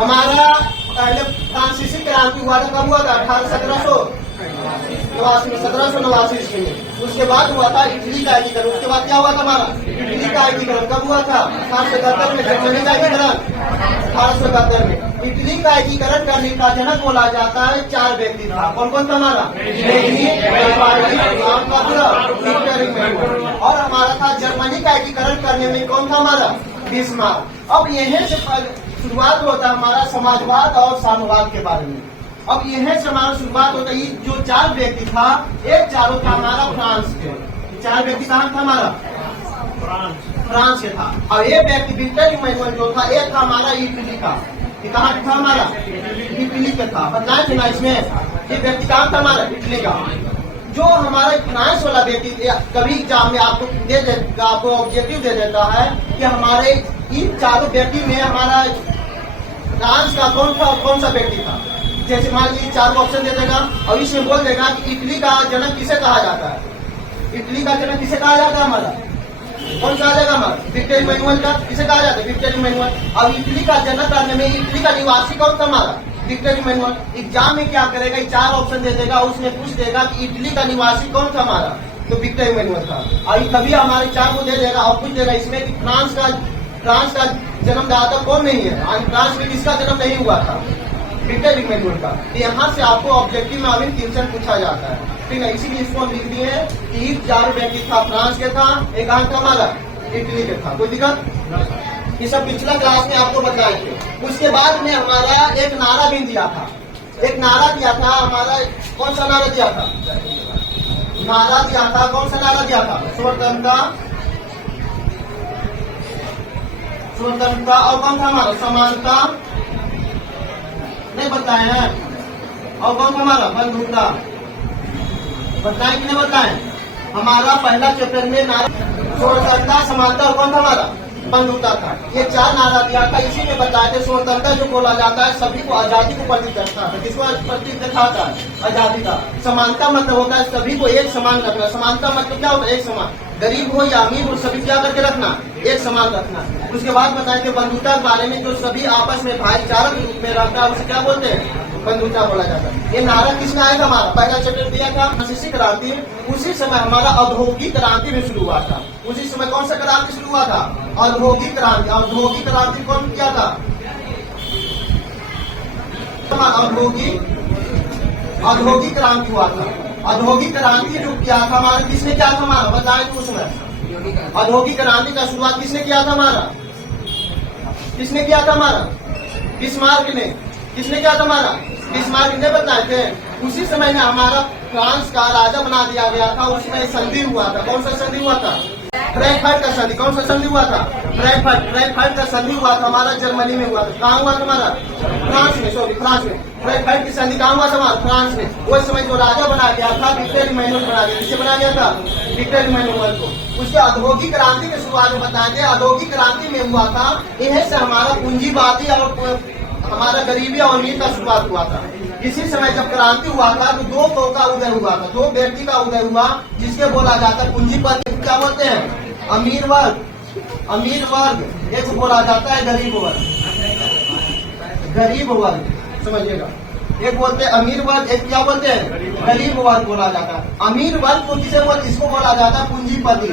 हमारा पहले फ्रांसीसी क्रांति हुआ था, कब हुआ था? 1789 ईस्वी में। उसके बाद हुआ था इटली का एकीकरण। उसके बाद क्या हुआ था हमारा? इटली का एकीकरण कब हुआ था? 1871 में। जर्मनी का एकीकरण 1871 में। इटली का एकीकरण करने का जनक बोला जाता है, 4 व्यक्ति था। कौन कौन था हमारा? और हमारा था जर्मनी का एकीकरण करने में कौन था हमारा? बिस्मार्क। अब यहीं से शुरुआत होता है हमारा समाजवाद और साम्यवाद के बारे में। अब यहीं से हमारा शुरुआत होता है। जो 4 व्यक्ति था, एक चारों था हमारा फ्रांस के। 4 व्यक्ति कहाँ था हमारा? फ्रांस के था। और एक व्यक्ति विक्टर इमैनुअल जो था, एक था हमारा इटली का। ये कहाँ था हमारा? इटली का था। बताए थे ना इसमें, ये व्यक्ति कहाँ था हमारा? इटली का। जो हमारा फ्रांस वाला व्यक्ति कभी एग्जाम में आपको दे देगा, आपको ऑब्जेक्टिव दे देता है कि हमारे इन 4 व्यक्ति में हमारा फ्रांस का कौन सा व्यक्ति था। जैसे मान लीजिए 4 ऑप्शन दे देगा और इसमें बोल देगा कि इटली का जनक किसे कहा जाता है? इटली का जनक किसे कहा जाता है हमारा? कौन सा आ जाएगा हमारा? विक्टर इमैनुअल का किसे कहा जाता है? Victor Emmanuel. अब इटली का जनक करने में इटली का निवासी कौन था हमारा? Victor Emmanuel. एग्जाम में क्या करेगा? 4 ऑप्शन दे देगा, उसमें पूछ देगा कि इटली का निवासी कौन था हमारा? तो विक्टर इमैनुअल था। और कभी हमारे 4 को दे देगा और पूछ देगा इसमें कि फ्रांस का जन्मदाता कौन नहीं है? फ्रांस में किसका जन्म नहीं हुआ था? विक्टर इमैनुअल का। तो यहाँ से आपको ऑब्जेक्टिव में अभी क्वेश्चन पूछा जाता है, ठीक है। इसीलिए इसको हम लिख दिए हैं कि 4 व्यक्ति था, फ्रांस के था, एक कहाँ था हमारा? इटली के था। कोई दिक्कत? ये सब पिछला क्लास में आपको बताए थे। उसके बाद में हमारा एक नारा भी दिया था। एक नारा दिया था हमारा, कौन सा नारा दिया था? नारा दिया था, कौन सा नारा दिया था? स्वतंत्रता और कौन था हमारा? समानता नहीं बताए हैं। और कौन था हमारा? बंधुता। बताए कि नहीं बताए? हमारा पहला चैप्टर में नारा स्वतंत्रता, समानता और कौन था हमारा? बंधुता था। ये 4 नारा दिया था। इसी में बताया थे स्वतंत्रता जो बोला जाता है सभी को आजादी को प्रतीक करता है। किसको प्रतीक दिखाता है? आजादी का। समानता मतलब होता है सभी को एक समान रखना। समानता मतलब क्या होता है? एक समान। गरीब हो या अमीर हो, सभी क्या करके रखना? एक समान रखना। उसके बाद बताए थे बंधुता के बारे में, जो सभी आपस में भाईचारा के रूप में रहता है, उसे क्या बोलते हैं? बंधुता बोला जाता है। ये नारा किसने आया था? हमारा पहला चैप्टर दिया था फ्रांसीसी क्रांति। उसी समय हमारा औद्योगिक क्रांति भी शुरू हुआ था। उसी समय कौन सा क्रांति शुरू हुआ था? औद्योगिक क्रांति। औद्योगिक क्रांति कौन किया था? औद्योगिक क्रांति हुआ था। औद्योगिक क्रांति जो किया था हमारा, किसने किया था हमारा? बताए तो उसमें औद्योगिक क्रांति का शुरुआत किसने किया था हमारा? किसने किया था हमारा? बिस्मार्क ने। किसने किया था हमारा? बिस्मार्क ने बताए थे। उसी समय में हमारा फ्रांस का राजा बना दिया गया था। उसमें संधि हुआ था। कौन सा संधि हुआ था? फ्रैंकफर्ट का संधि। कौन सा संधि हुआ था? फ्रैंकफर्ट का संधि हुआ था हमारा जर्मनी में हुआ था। कहाँ हुआ था हमारा? फ्रांस में। फ्रैंकफर्ट की संधि कहाँ हुआ था हमारा? फ्रांस में। उस समय जो राजा बना गया था विक्टर इमैनुअल बना गया। किसे बना गया था? विक्टर इमैनुअल को। उसके औद्योगिक क्रांति की शुरुआत में बताए थे। औद्योगिक क्रांति में हुआ था, इन्हीं से हमारा पूंजीवादी और हमारा गरीबी और अमीर का शुरुआत हुआ था। इसी समय जब क्रांति हुआ था तो 2 का उदय हुआ था। 2 व्यक्ति का उदय हुआ, जिसके बोला जाता है पूंजीपति। क्या बोलते हैं? अमीर वर्ग। एक बोला जाता है गरीब वर्ग। समझिएगा, एक बोलते हैं अमीर वर्ग, एक क्या बोलते हैं? गरीब वर्ग बोला जाता है। अमीर वर्ग को किसे बोलते? इसको बोला जाता है पूंजीपति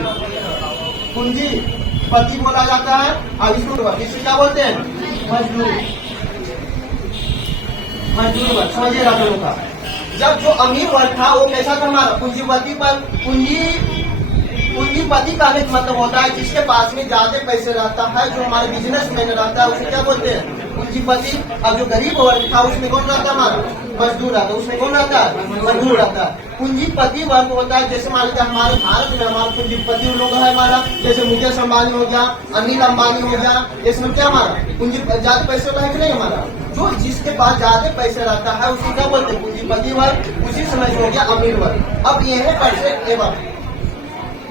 बोला जाता है। और इसको क्या बोलते हैं? मजदूर वर्ग। समझिएगा दोनों का। जब जो अमीर वर्ग था वो कैसा था हमारा? पूंजीपति का एक मतलब होता है जिसके पास में ज्यादा पैसे रहता है, जो हमारे बिजनेसमैन रहता है, उसे क्या बोलते हैं? पूंजीपति। अब जो गरीब वर्ग था उसमें कौन रहता है हमारा? मजदूर रहता है। उसमें कौन रहता है? मजदूर रहता है। पूंजीपति वर्ग होता है, जैसे मान लीजिए हमारे भारत में हमारा पूंजीपति लोग है हमारा, जैसे मुकेश अंबानी हो गया, अनिल अंबानी हो गया। इसमें क्या हमारा पूंजी ज्यादा पैसे होता है कि नहीं? हमारा जो जिसके पास ज्यादा पैसे रहता है उसे क्या बोलते हैं? पूंजीपति वर्ग। उसी समय हो गया अमीर वर्ग। अब यह पैसे एवं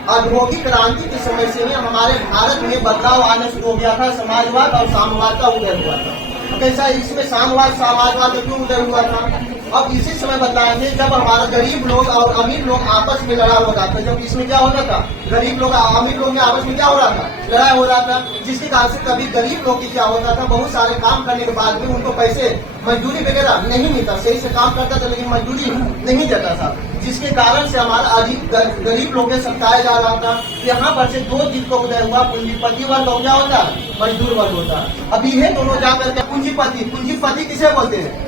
औद्योगिक क्रांति के समय से ही हमारे भारत में बदलाव आना शुरू हो गया था। समाजवाद और साम्यवाद का उदय हुआ था। कैसा इसमें साम्यवाद समाजवाद क्यों उदय हुआ था? अब इसी समय बताएंगे जब हमारा गरीब लोग और अमीर लोग आपस में लड़ा हो रहा था। जब इसमें क्या होता था, गरीब लोग और अमीर लोग में आपस में क्या हो रहा था, लड़ाई हो रहा था, जिसके कारण से कभी गरीब लोग की क्या होता था, बहुत सारे काम करने के बाद भी उनको पैसे मजदूरी वगैरह नहीं मिलता, सही से काम करता था लेकिन मजदूरी नहीं देता था, जिसके कारण से हमारा अधिक गरीब लोग के सताया जा रहा था। यहाँ पर से दो चीज को उदय हुआ, पूंजीपति वर्ग और क्या होता है, मजदूर वर्ग होता है। अब ये दोनों जाकर के पूंजीपति किसे बोलते हैं,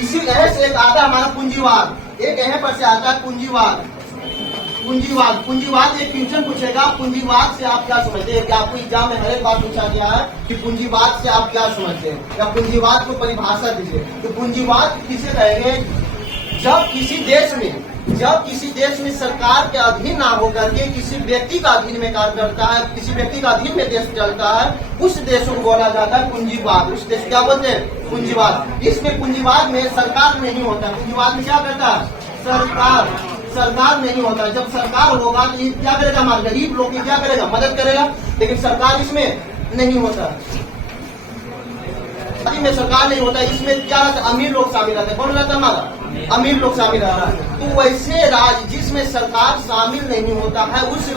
इसी यहाँ से एक आता है हमारा पूंजीवाद, एक यहाँ पर से आता है पूंजीवाद। एक क्वेश्चन पूछेगा, पूंजीवाद से आप क्या समझते हैं, कि आपको एग्जाम में हर एक बार पूछा गया है कि पूंजीवाद से आप क्या समझते हैं, या पूंजीवाद को परिभाषा दीजिए। तो पूंजीवाद किसे कहेंगे, जब किसी देश में सरकार के अधीन ना होकर के किसी व्यक्ति का अधीन में कार्य करता है, किसी व्यक्ति का अधीन में देश चलता है, उस देश को बोला जाता है पूंजीवाद। उस देश क्या बोलते हैं, पूंजीवाद। इसमें पूंजीवाद में सरकार नहीं होता, पूंजीवाद में क्या करता है, सरकार नहीं होता। जब सरकार होगा तो ये क्या करेगा, हमारे गरीब लोग की क्या करेगा, मदद करेगा, लेकिन सरकार इसमें नहीं होता, में सरकार नहीं होता। इसमें क्या रहता है, अमीर लोग शामिल रहते हैं। कौन रहता है, हमारा अमीर लोग शामिल रहता है। तो वैसे राज्य जिसमें सरकार शामिल नहीं होता है, उस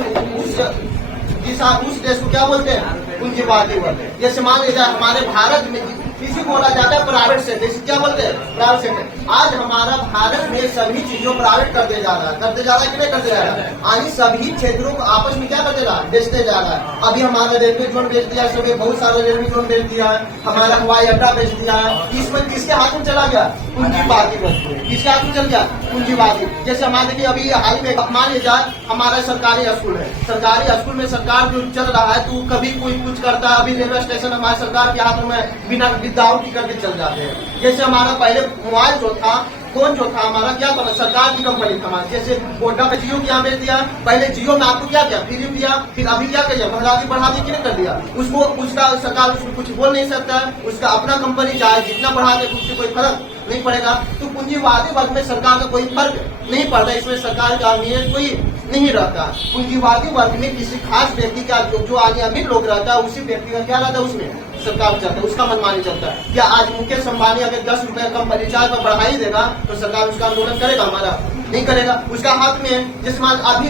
देश को क्या बोलते हैं, पूंजीवादी वर्ग। जैसे मान लीजिए हमारे भारत में किसी बोला जाता है प्राइवेट सेक्टर, क्या बोलते हैं, प्राइवेट सेक्टर। आज हमारा भारत में सभी चीजों प्राइवेट करते जा रहा है कि नहीं करते जा रहा है, आज सभी क्षेत्रों को आपस में क्या करते जा रहा है, बेचते जा रहा है। अभी हमारा रेलवे जोन बेच दिया है, बहुत सारे रेलवे जोन बेच दिया है, हमारा हवाई अड्डा बेच दिया है। इसमें किसके हाथ में चला गया, पूंजीवादी वर्ग, किसके हाथ में चल गया, पूंजीवादी। जैसे हमारे देखिए अभी हाल में मान लीजिए हमारा सरकारी स्कूल है, सरकारी स्कूल में सरकार जो चल रहा है, तो कभी कोई कुछ करता है। अभी रेलवे स्टेशन हमारे सरकार के हाथ में बिना विदाउट टिकट के चल जाते हैं। जैसे हमारा पहले मोबाइल जो था, फोन जो था हमारा, क्या था, सरकार की कंपनी था हमारा। जैसे वोडा पे जियो की यहाँ बेच दिया, पहले जियो में आपको क्या किया, फ्री दिया, फिर अभी क्या किया, बढ़ा दी, कितने कर दिया उसको, उसका सरकार उसको कुछ बोल नहीं सकता है, उसका अपना कंपनी चाहे जितना बढ़ा दे उससे कोई फर्क नहीं पड़ेगा। तो पूंजीवादी वर्ग में सरकार का कोई फर्क नहीं पड़ता, इसमें सरकार का अहमियत कोई नहीं रहता। पूंजीवादी वर्ग में किसी खास व्यक्ति का जो आगे अमीर लोग रहता है, उसी व्यक्ति का क्या रहता है, उसमें सरकार चलता है, उसका मनमानी चलता है। क्या आज मुकेश अंबानी अगर 10 रुपए कम रिचार्ज पर बढ़ा ही देगा तो सरकार उसका आंदोलन करेगा, हमारा नहीं करेगा। उसका हाथ में जिसमें आप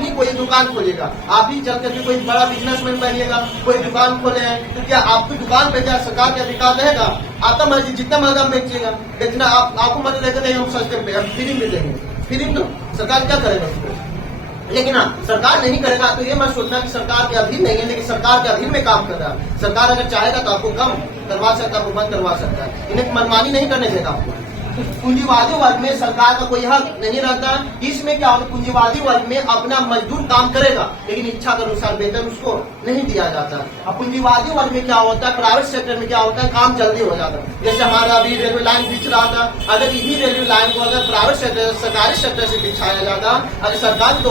ही कोई दुकान खोलेगा, आप ही चल करके कोई बड़ा बिजनेसमैन बनिएगा, कोई दुकान खोले हैं, तो क्या आपकी दुकान पे क्या सरकार का अधिकार रहेगा, आपका मर्जी जितना महंगा बेचिएगा, लेकिन आपको मर्जी रहेगा नहीं हम सस्ते फ्री में देंगे, फ्री में सरकार क्या करेगा उसको। लेकिन हाँ, सरकार नहीं करेगा तो ये मत सोचना कि सरकार के अधीन नहीं है, लेकिन सरकार के अधीन में काम कर रहा है। सरकार अगर चाहेगा तो आपको कम करवा सकता है, आपको बंद करवा सकता है, इन्हें मनमानी नहीं करने देगा आपको। पूंजीवादी वर्ग में सरकार का कोई हक नहीं रहता। इसमें क्या होता है, पूंजीवादी वर्ग में अपना मजदूर काम करेगा लेकिन इच्छा के अनुसार वेतन उसको नहीं दिया जाता। अब पूंजीवादी वर्ग में क्या होता है, प्राइवेट सेक्टर में क्या होता है, काम जल्दी हो जाता है। जैसे हमारा अभी रेलवे लाइन बिछ रहा था, अगर इसी रेलवे लाइन को अगर प्राइवेट सेक्टर सरकारी सेक्टर से बिछाया जाता, अगर सरकार को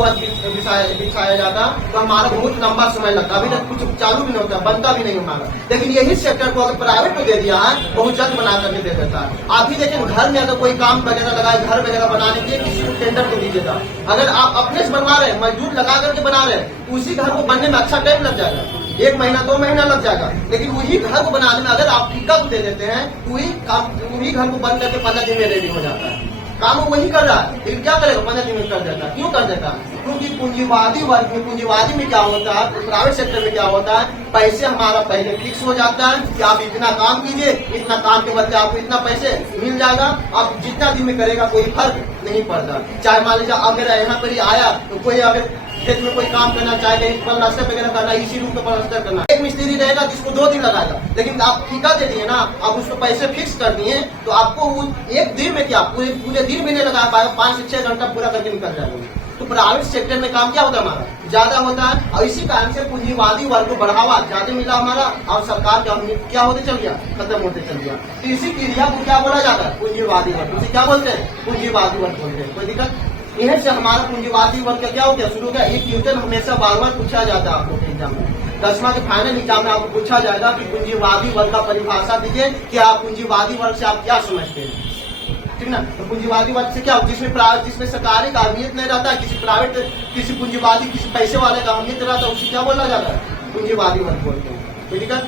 बिछाया जाता तो हमारा बहुत लंबा समय लगता, अभी तक कुछ चालू भी नहीं होता, बनता भी नहीं हमारा। लेकिन यही सेक्टर को अगर प्राइवेट को दे दिया है, बहुत जल्द बना करके दे देता है। आप ही देखें घर में अगर कोई काम वगैरह लगाए, घर वगैरह बनाने के लिए किसी को टेंडर को दीजिएगा, अगर आप अपने से बनवा रहे हैं, मजदूर लगा करके बना रहे हैं, उसी घर को बनने में अच्छा टाइम लग जाएगा, 1 महीना 2 महीना लग जाएगा। लेकिन वही घर को बनाने में अगर आप ठेका को दे देते हैं, वही घर को बन करके 15 दिन में रेडी हो जाता है। काम वो वही कर रहा है, लेकिन क्या करेगा, 15 दिन में कर देता है। क्यों कर देता है, क्योंकि पूंजीवादी वर्ग में, पूंजीवादी में क्या होता है, प्राइवेट सेक्टर में क्या होता है, पैसे हमारा पहले फिक्स हो जाता है कि आप इतना काम कीजिए, इतना काम के बदले आपको इतना पैसे मिल जाएगा। आप जितना दिन में करेगा कोई फर्क नहीं पड़ता। चाहे मान लीजिए अगर यहाँ पर ही आया तो कोई अगर खेत में कोई काम करना चाहेगा, प्लास्टर वगैरह करना, इसी रूम में प्लास्टर करना, एक मिस्त्री रहेगा जिसको 2 दिन लगाएगा, लेकिन आप ठेका दे दिए ना, आप उसको पैसे फिक्स कर दिए तो आपको एक दिन में क्या पूरे दिन भी नहीं लगा पाएगा, 5 से 6 घंटा पूरा करके निकल जाएगा। तो प्राइवेट सेक्टर में काम क्या होता है, हमारा ज्यादा होता है, और इसी कारण से पूंजीवादी वर्ग को बढ़ावा ज्यादा मिला हमारा, और सरकार का क्या होते चल गया, खत्म होते चल गया। तो इसी क्रिया को क्या बोला जाता है, पूंजीवादी वर्ग। उसे क्या बोलते हैं, पूंजीवादी वर्ग बोलते हैं। कोई दिक्कत इन्हें से हमारा पूंजीवादी वर्ग का क्या हो गया, शुरू हो गया। एक क्वेश्चन हमेशा बार पूछा जाता है आपको एग्जाम में, 10वां के फाइनल एग्जाम में आपको पूछा जाएगा कि पूंजीवादी वर्ग का परिभाषा दीजिए कि आप पूंजीवादी वर्ग से आप क्या समझते हैं, ठीक ना। तो पूंजीवादी वर्ग से क्या, जिसमें सरकारी का अहमियत नहीं रहता, किसी प्राइवेट, किसी पूंजीवादी, किसी पैसे वाले का अहमियत रहता है, उसे क्या बोला जाता है, पूंजीवादी वर्ग बोलते हैं। कोई दिक्कत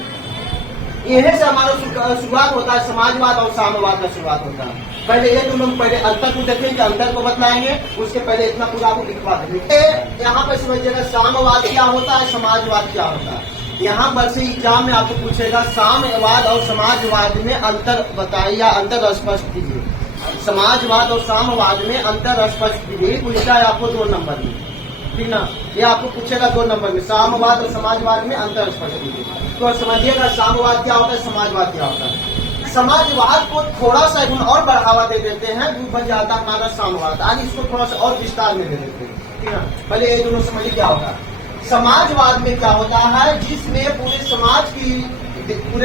यहीं से हमारा शुरुआत होता है, समाजवाद और साम्यवाद का शुरुआत होता है। पहले ये तुम लोग पहले अंतर को देखेंगे, अंतर को बतलाएंगे, उसके पहले इतना पूरा आपको लिखवा देंगे। यहाँ पे समझिएगा साम्यवाद क्या होता है, समाजवाद क्या होता है। यहाँ पर से एग्जाम में आपको पूछेगा साम्यवाद और समाजवाद में अंतर बताइए या अंतर स्पष्ट कीजिए। समाजवाद और साम्यवाद में अंतर स्पष्ट कीजिए, पूछता है आपको 2 नंबर में, ठीक ना। ये आपको पूछेगा 2 नंबर में, साम्यवाद और समाजवाद में अंतर स्पष्ट कीजिए। तो समझिएगा साम्यवाद क्या होता है, समाजवाद क्या होता है। समाजवाद को थोड़ा सा गुण और बढ़ावा दे देते हैं, जो बन जाता है हमारा साम्यवाद। आज इसको थोड़ा सा और विस्तार में दे देते हैं, ठीक है। पहले ये दोनों समझिए क्या होता है। समाजवाद में क्या होता है, जिसमें पूरे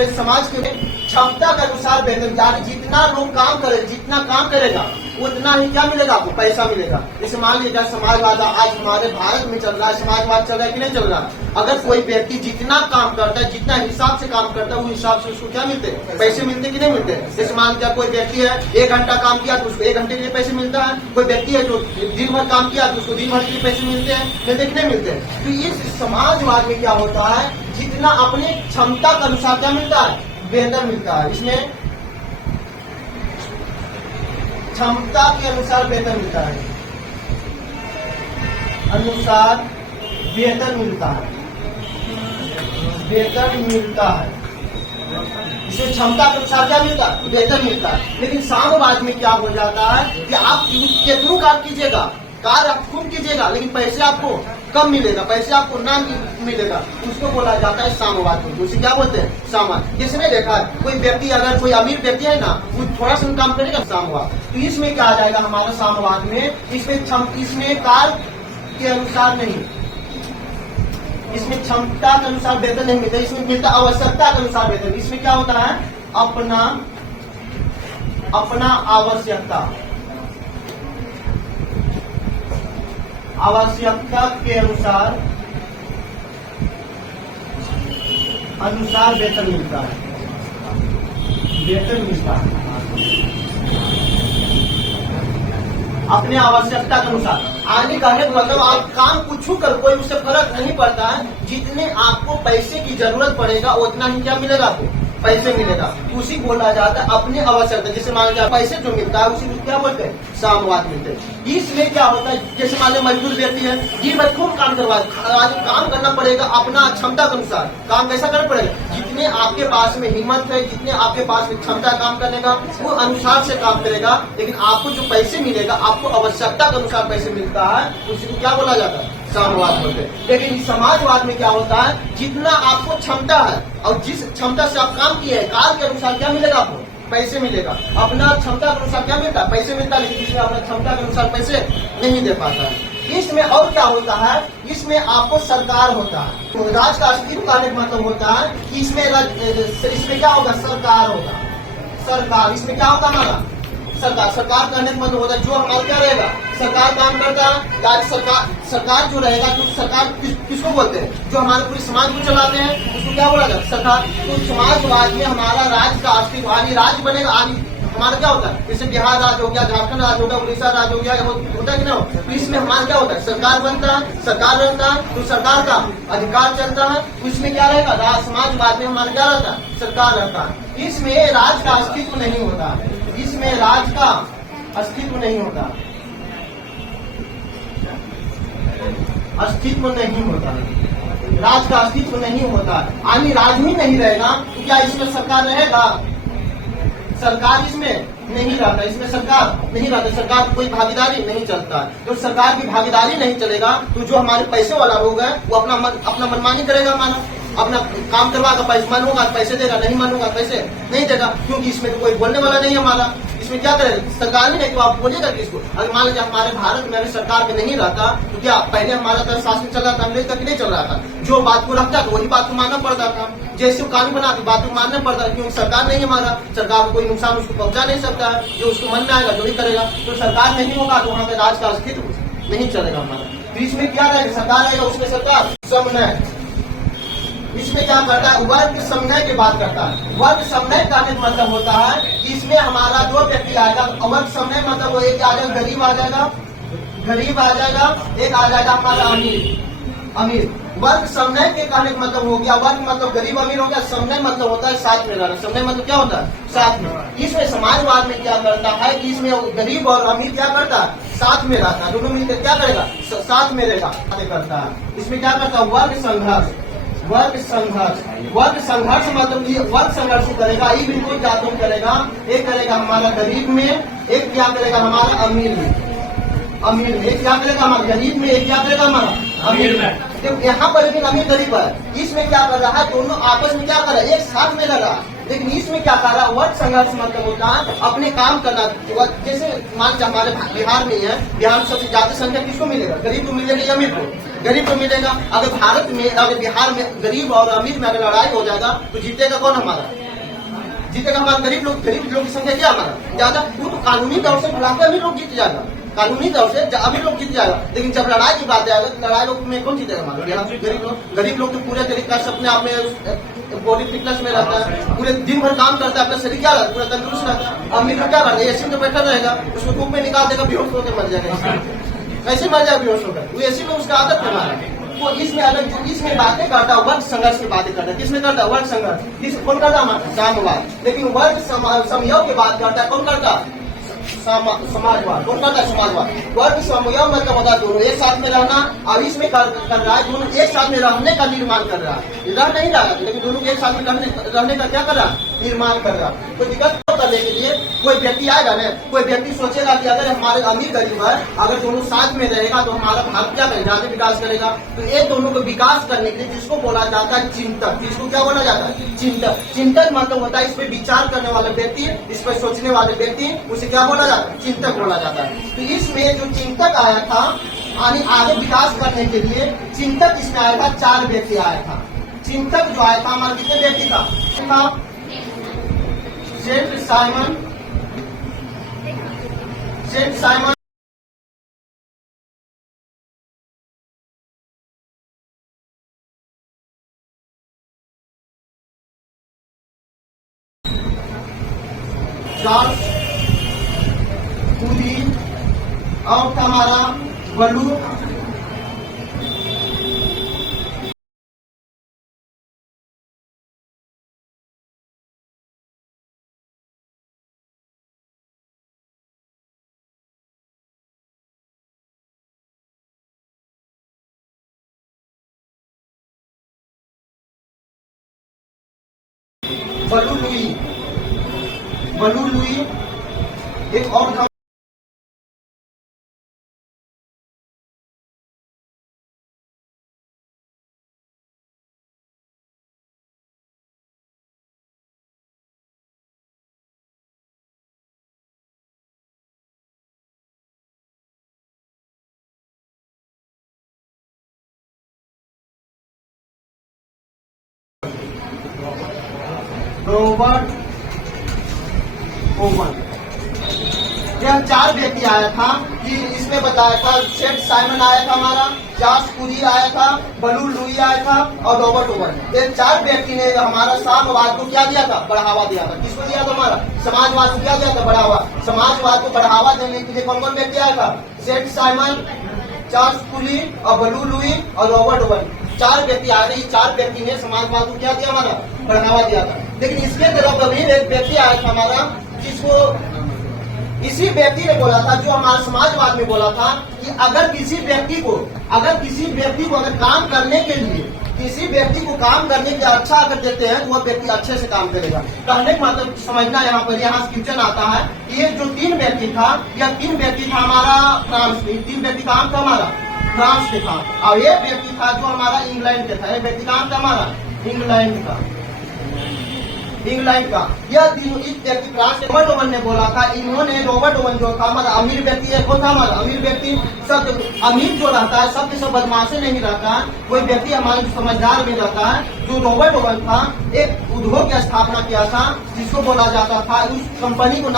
समाज के क्षमता के अनुसार वेतन, यानी जितना लोग काम करे, जितना काम करेगा उतना ही क्या मिलेगा आपको, पैसा मिलेगा। जैसे मान लीजिए समाजवाद आज हमारे भारत में चल रहा है, समाजवाद चल रहा है कि नहीं चल रहा है। अगर कोई व्यक्ति जितना काम करता है, जितना हिसाब से काम करता है, उस हिसाब से उसको क्या मिलते हैं, पैसे मिलते कि नहीं मिलते। जैसे मान लीजिए कोई व्यक्ति है 1 घंटा काम किया तो उसको 1 घंटे के लिए पैसे मिलता है। कोई व्यक्ति है जो दिन भर काम किया तो उसको दिन भर के लिए पैसे मिलते हैं, मिलते कि नहीं मिलते। तो इस समाजवाद में क्या होता है, जितना अपने क्षमता के अनुसार क्या मिलता है, वेतन मिलता है। इसमें क्षमता के अनुसार वेतन मिलता है, अनुसार वेतन मिलता है, वेतन मिलता है। इसमें क्षमता के अनुसार क्या मिलता है, वेतन मिलता है। लेकिन साम्यवाद में क्या हो जाता है कि आप कितनों कार्य कीजिएगा, कार्य आप खूब कीजिएगा, लेकिन पैसे आपको कम मिलेगा, पैसे आपको ना मिलेगा, उसको बोला जाता है साम्यवाद। उसे क्या बोलते हैं, साम्यवाद। किसने देखा है, कोई व्यक्ति अगर कोई अमीर व्यक्ति है ना, वो थोड़ा सा काम करेगा, साम्यवाद। तो इसमें क्या आ जाएगा हमारा साम्यवाद में, इसमें कार्य के अनुसार नहीं, इसमें क्षमता के अनुसार वेतन नहीं मिलता, इसमें मिलता आवश्यकता के अनुसार वेतन। इसमें क्या होता है, अपना आवश्यकता के अनुसार वेतन मिलता है, वेतन मिलता है अपने आवश्यकता के अनुसार। आने का है मतलब आप काम कुछ कर, कोई उससे फर्क नहीं पड़ता है, जितने आपको पैसे की जरूरत पड़ेगा उतना ही क्या मिलेगा, आपको पैसे मिलेगा। उसी बोला जाता है अपने आवश्यकता। जैसे मान लीजिए पैसे जो मिलता है उसी को क्या बोलते हैं, साम्यवाद मिलते हैं। इसमें क्या होता है, जैसे मान लीजिए मजदूर व्यक्ति है, ये बात खूब काम करवाए, काम करना पड़ेगा अपना क्षमता के अनुसार। काम कैसा करना पड़ेगा, जितने आपके पास में हिम्मत है, जितने आपके पास में क्षमता काम करने का, वो अनुसार से काम करेगा। लेकिन आपको जो पैसे मिलेगा, आपको आवश्यकता के अनुसार पैसे मिलता है, उसी को क्या बोला जाता है, साम्यवाद बोलते हैं। लेकिन समाजवाद में क्या होता है, जितना आपको क्षमता है और जिस क्षमता से आप काम किए हैं, काल के अनुसार क्या मिलेगा, आपको पैसे मिलेगा। अपना क्षमता के अनुसार क्या मिलता है, पैसे मिलता है। लेकिन इसमें अपना क्षमता के अनुसार पैसे नहीं दे पाता है। इसमें और क्या होता है, इसमें आपको सरकार होता है। तो राज का अस्तित्व का मतलब होता है कि इसमें क्या होगा, सरकार होगा। सरकार इसमें क्या होगा हमारा, सरकार करने का मतलब होता है जो हमारा क्या रहेगा, सरकार काम करता है। या सरकार जो रहेगा, तो सरकार किसको बोलते हैं, जो हमारे पूरे समाज को चलाते हैं, उसको क्या बोला जाता है, सरकार। तो समाजवाद में हमारा राज्य का अस्तित्व, आदि राज्य बनेगा, आदि हमारा क्या होता है, जैसे बिहार राज्य हो गया, झारखंड राज्य हो गया, उड़ीसा राज्य हो गया, होता है कि नहीं। तो इसमें हमारा क्या होता है, सरकार बनता है, सरकार रहता है, तो सरकार का अधिकार चलता है। तो इसमें क्या रहेगा, समाजवाद में हमारा क्या रहता है, सरकार रहता है। इसमें राज्य का अस्तित्व नहीं होता है, इसमें राज्य का अस्तित्व नहीं होता, अस्तित्व नहीं होता, राज्य का अस्तित्व नहीं होता। यानी राज्य ही नहीं रहेगा तो क्या इसमें सरकार रहेगा, सरकार इसमें नहीं रहता, इसमें सरकार नहीं रहता, सरकार की कोई भागीदारी नहीं चलता। तो सरकार की भागीदारी नहीं चलेगा तो जो हमारे पैसे वाला लोग है वो अपना मनमानी करेगा, माना अपना काम करवाएगा, पैसे मन होगा पैसे देगा, नहीं मन होगा पैसे नहीं देगा, क्योंकि इसमें तो कोई बोलने वाला नहीं है हमारा। इसमें क्या करेगा, सरकार ही नहीं, तो आप बोलिएगा किसको। अगर मान लीजिए हमारे भारत में अगर सरकार में नहीं रहता तो क्या पहले हमारा तरह शासन चल रहा था, अंग्रेज तक नहीं चल रहा था। जो बात को रखता था वही बात को मानना पड़ता था, जैसे कानून बनाती बात को मानना पड़ता है, क्योंकि सरकार नहीं है हमारा, सरकार को कोई नुकसान उसको पहुंचा नहीं सकता है, जो उसको मन में आएगा जो ही करेगा। तो सरकार नहीं होगा तो वहाँ पे राज का अस्तित्व नहीं चलेगा हमारा। तो इसमें क्या रहेगा, सरकार रहेगा, उसमें सरकार समन्वय, इसमें क्या करता है, वर्ग समन्वय की बात करता है। वर्ग समन्वय का मतलब होता है कि इसमें हमारा जो व्यक्ति आएगा, वर्ग समन्वय मतलब वो एक आ जाएगा गरीब आ जाएगा, एक आ जाएगा हमारा अमीर। वर्ग समन्वय के कहने का मतलब हो गया, वर्ग मतलब गरीब अमीर हो गया, समन्वय मतलब होता है साथ में रहना। समन्वय मतलब क्या होता है? साथ में। इसमें समाजवाद में क्या करता है कि इसमें गरीब और अमीर क्या करता है? साथ में रहता है, दोनों मिलकर क्या करेगा? साथ में रहेगा करता है। इसमें क्या करता है? वर्ग संघर्ष। वर्ग संघर्ष, वर्ग संघर्ष मतलब ये वर्ग संघर्ष करेगा, ये बिल्कुल जातों करेगा। एक करेगा हमारा गरीब में, एक क्या करेगा हमारा अमीर में। अमीर में एक क्या करेगा हमारा गरीब में, एक क्या करेगा हमारा अमीर में। तो यहाँ पर लेकिन अमीर गरीब है, इसमें क्या कर रहा है? दोनों आपस में क्या कर रहा है? एक साथ में लग रहा है। लेकिन इसमें क्या कर रहा है? वर्ग संघर्ष मतलब होता है अपने काम करना। जैसे मान लीजिए हमारे बिहार में है, बिहार में सबसे ज्यादा संख्या किसको मिलेगा? गरीब को मिलेगा या अमीर को? गरीब को मिलेगा। अगर भारत में, अगर बिहार में गरीब और अमीर में अगर लड़ाई हो जाएगा तो जीतेगा कौन? हमारा जीतेगा हमारा गरीब लोग। गरीब लोग की संख्या क्या हमारा ज्यादा, वो तो कानूनी तौर से बुलाकर अमीर लोग जीत जाएगा, कानूनी तौर से अमीर लोग जीत जाएगा। लेकिन जब लड़ाई की बात आएगा तो लड़ाई लोग में कौन जीतेगा? हमारा गरीब लोग। गरीब लोग तो पूरे तरीका से अपने आप में बॉडी फिटनेस में रहता है, पूरे दिन भर काम करता है, अपना शरीर क्या रहता है? पूरा तंदुरुस्त रहता है। अमीर लोग क्या करता है? एसी में बैठा रहेगा, उसको धूप में निकाल देगा, बेहोश होकर मर जाएगा। कैसे मर जाएगा बेहोश होकर? वो एसी में उसका आदत है हमारा। वो इसमें अलग इसमें बातें करता है, वर्ग संघर्ष की बातें करता है। किसमें करता है? वर्ग संघर्ष। किस कौन करता है? हमारा साम्यवाद। लेकिन वर्ग समयोग की बात करता है कौन करता है? समाजवाद। कौन करता है? समाजवाद। वर्ग समयोग मतलब होता है दोनों एक साथ में रहना। अब इसमें कर रहा है दोनों एक साथ में रहने का निर्माण कर रहा है, रह नहीं रहा है, लेकिन दोनों एक साथ में रहने का क्या कर रहा है? निर्माण कर रहा है। कोई दिक्कत करने के लिए कोई व्यक्ति आएगा ना, कोई व्यक्ति सोचेगा कि अगर हमारे अमीर गरीब है, अगर दोनों साथ में रहेगा तो हमारा भारत क्या करेगा? ज्यादा विकास करेगा। तो ये दोनों को विकास करने के लिए जिसको बोला जाता है चिंतक, जिसको क्या बोला जाता है? चिंतक। चिंतक मतलब होता है इस पे विचार करने वाले व्यक्ति, इस पर सोचने वाले व्यक्ति, उसे क्या बोला जाता है? चिंतक बोला जाता है। तो इसमें जो चिंतक आया था आगे विकास करने के लिए, चिंतक इसमें आया था 4 व्यक्ति आया था। चिंतक जो आया था हमारा कितने व्यक्ति था? सेठ साइमन, सेठ साइमन, चार्ल्स कूली और हमारा बलू बलू लुई, बलू लुई एक और था रॉबर्ट ओवन। यह 4 व्यक्ति आया था कि इसमें बताया था। सेठ साइमन आया था हमारा, चार्ल्स कूली आया था, बलू लुई आया था और रॉबर्ट ओवन। ये 4 व्यक्ति ने हमारा साम्यवाद को क्या दिया था? बढ़ावा दिया था। किसको दिया था? हमारा समाजवाद को क्या दिया था? बढ़ावा। समाजवाद को बढ़ावा देने के लिए कौन कौन व्यक्ति आया था? सेठ साइमन, चार्ल्स कूली और बलू लुई और रॉबर्ट ओवन। 4 व्यक्ति आए थे। 4 व्यक्ति ने समाजवाद को क्या दिया? हमारा बढ़ावा दिया था। लेकिन इसके तरफ अभी एक व्यक्ति आया था हमारा, जिसको इसी व्यक्ति ने बोला था, जो हमारा समाजवाद में बोला था कि अगर किसी व्यक्ति को अगर काम करने के लिए किसी व्यक्ति को काम करने के लिए अच्छा अगर देते हैं तो वह व्यक्ति अच्छे से काम करेगा। कहने का मतलब समझना यहाँ पर यहाँ क्वेश्चन आता है कि ये जो 3 व्यक्ति था, यह 3 व्यक्ति था हमारा फ्रांस में। 3 व्यक्ति काम था हमारा फ्रांस के था, और एक व्यक्ति था जो हमारा इंग्लैंड के था। एक व्यक्ति काम था हमारा इंग्लैंड का। यह तीनों इस व्यक्ति फ्रांस के रॉबर्ट ओवन ने बोला था। इन्होंने रॉबर्ट ओवन जो था हमारा अमीर व्यक्ति है, कौन था हमारा अमीर व्यक्ति? सब अमीर जो रहता है सबके सब बदमाशी नहीं रहता है, कोई व्यक्ति हमारे समझदार भी रहता है। जो रॉबर्ट ओवन था एक उद्योग की स्थापना किया था, जिसको बोला जाता था, उस कंपनी को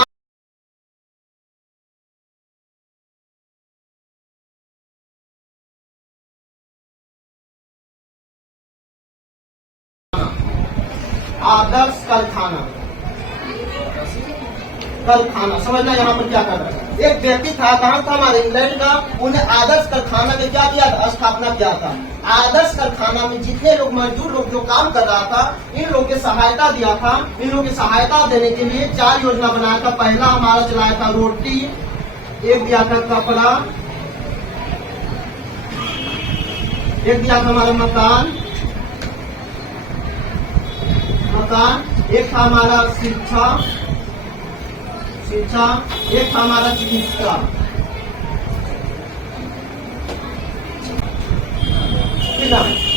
आदर्श कारखाना। समझना यहाँ पर क्या कर रहा है? एक व्यक्ति था, कहाँ था? हमारे इंग्लैंड का। उन्हें आदर्श कारखाना का क्या किया था? स्थापना किया था। आदर्श कारखाना में जितने लोग मजदूर लोग जो काम कर रहा था, इन लोग के सहायता दिया था। इन लोग की सहायता देने के लिए 4 योजना बनाया था। पहला हमारा चलाया था रोटी, एक दिया था कपड़ा, एक दिया था हमारा मकान, एक था हमारा शिक्षा, एक था हमारा चिकित्सा।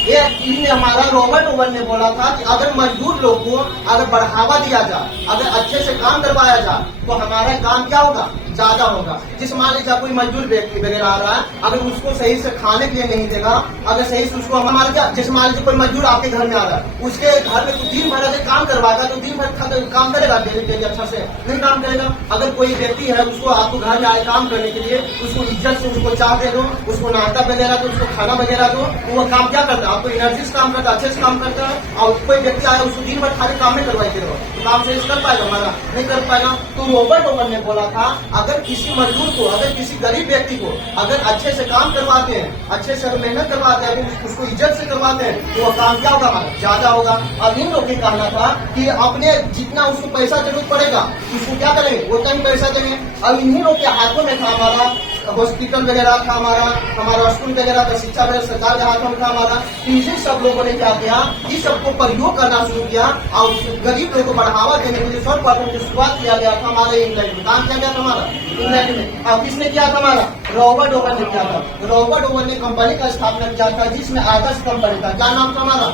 ये इसलिए हमारा रॉबर्ट ओवन ने बोला था कि अगर मजदूर लोग को अगर बढ़ावा दिया जाए, अगर अच्छे से काम करवाया जाए, तो हमारा काम क्या होगा, ज्यादा होगा। जिस मान लीजिए कोई मजदूर व्यक्ति वगैरह आ रहा है, अगर उसको सही से खाने के लिए नहीं देगा, अगर सही से उसको हमारा क्या, जिस मान लीजिए कोई मजदूर आपके घर में आ रहा है, उसके घर में दिन भर अगर काम करवाएगा तो दिन भर काम करेगा, डेली अच्छा से नहीं काम करेगा। अगर कोई व्यक्ति है, उसको आपको घर में आए काम करने के लिए, उसको इज्जत से उसको चाह दे दो, उसको नाश्ता वगैरह दो, उसको खाना वगैरह दो, वो काम क्या करता है, आपको एनर्जी से काम करता है, अच्छे से काम करता है। और कोई व्यक्ति आया, उसको दिन भर खाली काम में करवाते रहो, तो काम सही से कर पाएगा, हमारा नहीं कर पाएगा। तो रॉबर्ट ओवन ने बोला था, अगर किसी मजदूर को, अगर किसी गरीब व्यक्ति को अगर अच्छे से काम करवाते हैं, अच्छे से मेहनत करवाते हैं, उसको इज्जत से करवाते हैं, तो वो काम क्या होगा, हमारा ज्यादा होगा। अब इन लोग ने कहना था कि अपने जितना उसको पैसा जरूरत पड़ेगा, उसको क्या करेंगे, उतना ही पैसा देंगे। अब इन्हीं लोग के हाथों में था हमारा हॉस्पिटल वगैरह था, हमारा स्कूल वगैरह का शिक्षा वगैरह सरकार के हाथों में था हमारा। इसी सब लोगों ने क्या किया, इस सबको प्रयोग करना शुरू किया और गरीब लोगों को बढ़ावा देने के लिए सर्वप्रथम की शुरुआत किया गया था हमारे इंग्लैंड में। काम किया गया था हमारा इंग्लैंड में। और किसने किया था, हमारा रॉबर्ट ओवन ने किया था। रॉबर्ट ओवन ने कंपनी का स्थापना किया था, जिसमें आदर्श कंपनी था। क्या नाम था हमारा,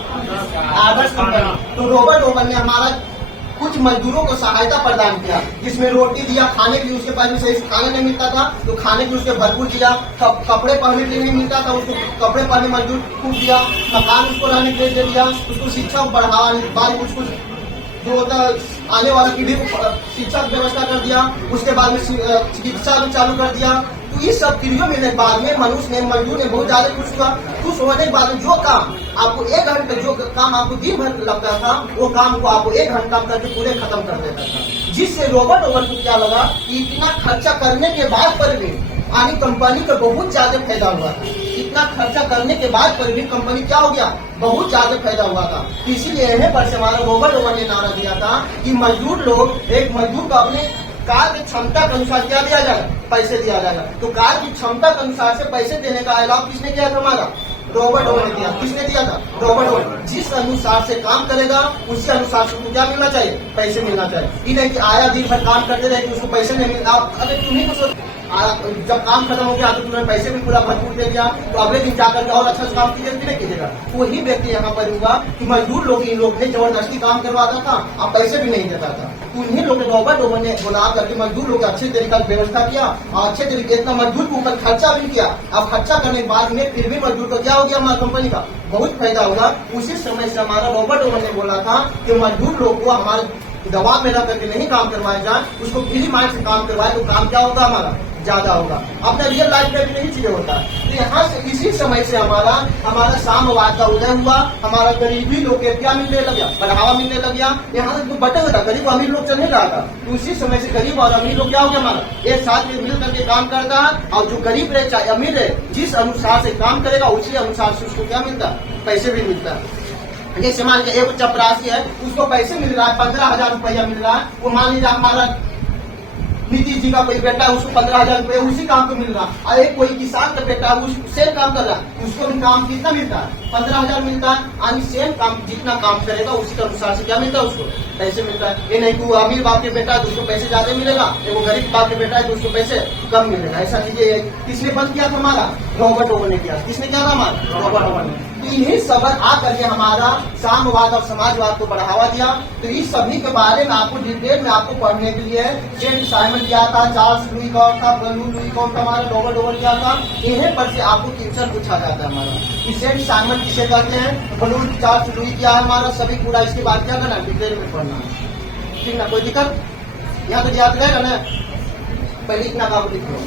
आदर्श कंपनी। तो रॉबर्ट ओवन ने हमारा कुछ मजदूरों को सहायता प्रदान किया, जिसमें रोटी दिया, खाने के लिए उसके पास में सही से खाना नहीं मिलता था, तो खाने के उसके भरपूर दिया। कपड़े पहनने के लिए नहीं मिलता था, उसको कपड़े पहनने मजदूर खूब दिया। मकान उसको रहने के लिए दिया, उसको शिक्षा बढ़ावा, बाद में उसको जो होता आने वाला पीढ़ी को शिक्षा की व्यवस्था कर दिया। उसके बाद में चिकित्सा भी चालू कर दिया। तो ये सब क्रियों मिलने के बाद में मनुष्य ने, मजदूर ने बहुत ज्यादा खुश हुआ। खुश होने के बाद में जो काम आपको 1 घंटे, जो काम आपको दिन भर लगता था, वो काम को आपको 1 घंटा करके पूरे खत्म कर देता था। जिससे रॉबर्ट ओवन को क्या लगा कि इतना खर्चा करने के बाद पर भी आनी कंपनी को बहुत ज्यादा फायदा हुआ था। इतना खर्चा करने के बाद पर भी कंपनी क्या हो गया, बहुत ज्यादा फायदा हुआ था। इसीलिए यहीं पर से हमारा रॉबर्ट ओवन ने नारा दिया था कि मजदूर लोग, एक मजदूर को अपने कार्य की क्षमता के अनुसार क्या दिया जाएगा, पैसे दिया जाएगा। तो कार्य की क्षमता के अनुसार से पैसे देने का ऐलान किसने किया था, हमारा रॉबर्ट ओवन ने किया। किसने दिया था, रॉबर्ट ओवन। जिस अनुसार से काम करेगा उसी अनुसार से उसको क्या मिलना चाहिए, पैसे मिलना चाहिए। ये नहीं कि आया दिन भर काम करते रहे कि उसको पैसे नहीं मिलता। अगर तुम्हें कुछ जब काम खत्म हो गया तो तुमने पैसे भी पूरा भरपूर दे दिया, तो अगले दिन जाकर और अच्छा से काम कीजिए कि नहीं कीजिएगा। वही व्यक्ति यहाँ पर हुआ कि मजदूर लोग, इन लोग ने जबरदस्ती काम करवाता था और पैसे भी नहीं देता था। उन्हीं लोग रॉबर्ट ओवन ने बुला करके मजदूर लोग अच्छे तरीके से व्यवस्था किया और अच्छे तरीके इतना मजदूर के ऊपर खर्चा भी किया। अब खर्चा करने के बाद में फिर भी मजदूर को क्या हो गया, हमारी कंपनी का बहुत फायदा होगा। उसी समय से हमारा रॉबर्ट ओवन ने बोला था कि मजदूर लोग को हमारे दबाव में रह करके नहीं काम करवाया जाए, उसको फ्री माइंड से काम करवाए, तो काम क्या होगा, हमारा ज्यादा होगा। अपने रियल लाइफ में भी नहीं चीजें होता है। तो यहाँ से इसी समय से हमारा साम्यवाद का उदय हुआ। हमारा गरीबी लोग के क्या मिलने लग गया, बढ़ावा मिलने लग गया। यहाँ से बटे हुआ था, गरीब अमीर लोग चल नहीं रहा था। तो उसी समय से गरीब और अमीर लोग क्या हो गया, हमारा एक साथ में मिल करके काम करता है। और जो गरीब रहे चाहे अमीर रहे, जिस अनुसार से काम करेगा उसी अनुसार से उसको क्या मिलता है, पैसे भी मिलता है। जैसे मान लीजिए एक चपरासी है, उसको पैसे मिल रहा है, 15,000 रुपया मिल रहा है। वो मान लीजिए हमारा नीतीश जी का कोई बेटा है, उसको 15,000 रुपये उसी काम को मिल रहा है। और एक कोई किसान का बेटा है, सेम काम कर रहा है, उसको भी काम कितना मिलता है, 15,000 मिलता है। यानी सेम काम, जितना काम करेगा उसी के अनुसार से क्या मिलता है, उसको पैसे मिलता है। ये नहीं कि वो अमीर बाप के बेटा है तो उसको पैसे ज्यादा मिलेगा, वो गरीब बाप के बेटा है तो उसको पैसे कम मिलेगा। ऐसा चीजें किसने बंद किया था, हमारा रॉबर्ट ओवन ने किया। किसने किया था, हमारा रॉबर्ट ओवन ने। इन्हीं सबक आकर के हमारा साम्यवाद और समाजवाद को बढ़ावा दिया। तो इस सभी के बारे में आपको डिटेल में आपको पढ़ने के लिए जेम्स साइमन किया था, चार्ल्स लुई कौन था, लुई कौन था, हमारा रॉबर्ट ओवन किया था। इन्हें पर से आपको क्वेश्चन पूछा जाता है हमारा। जेम्स साइमन किसे कहते हैं, चार्ल्स लुई किया है हमारा, सभी पूरा इसके बाद क्या करना, डिटेल में पढ़ना है। ठीक ना, कोई दिक्कत यहाँ तो याद रहेगा ना, पहले इतना काम लिख लो।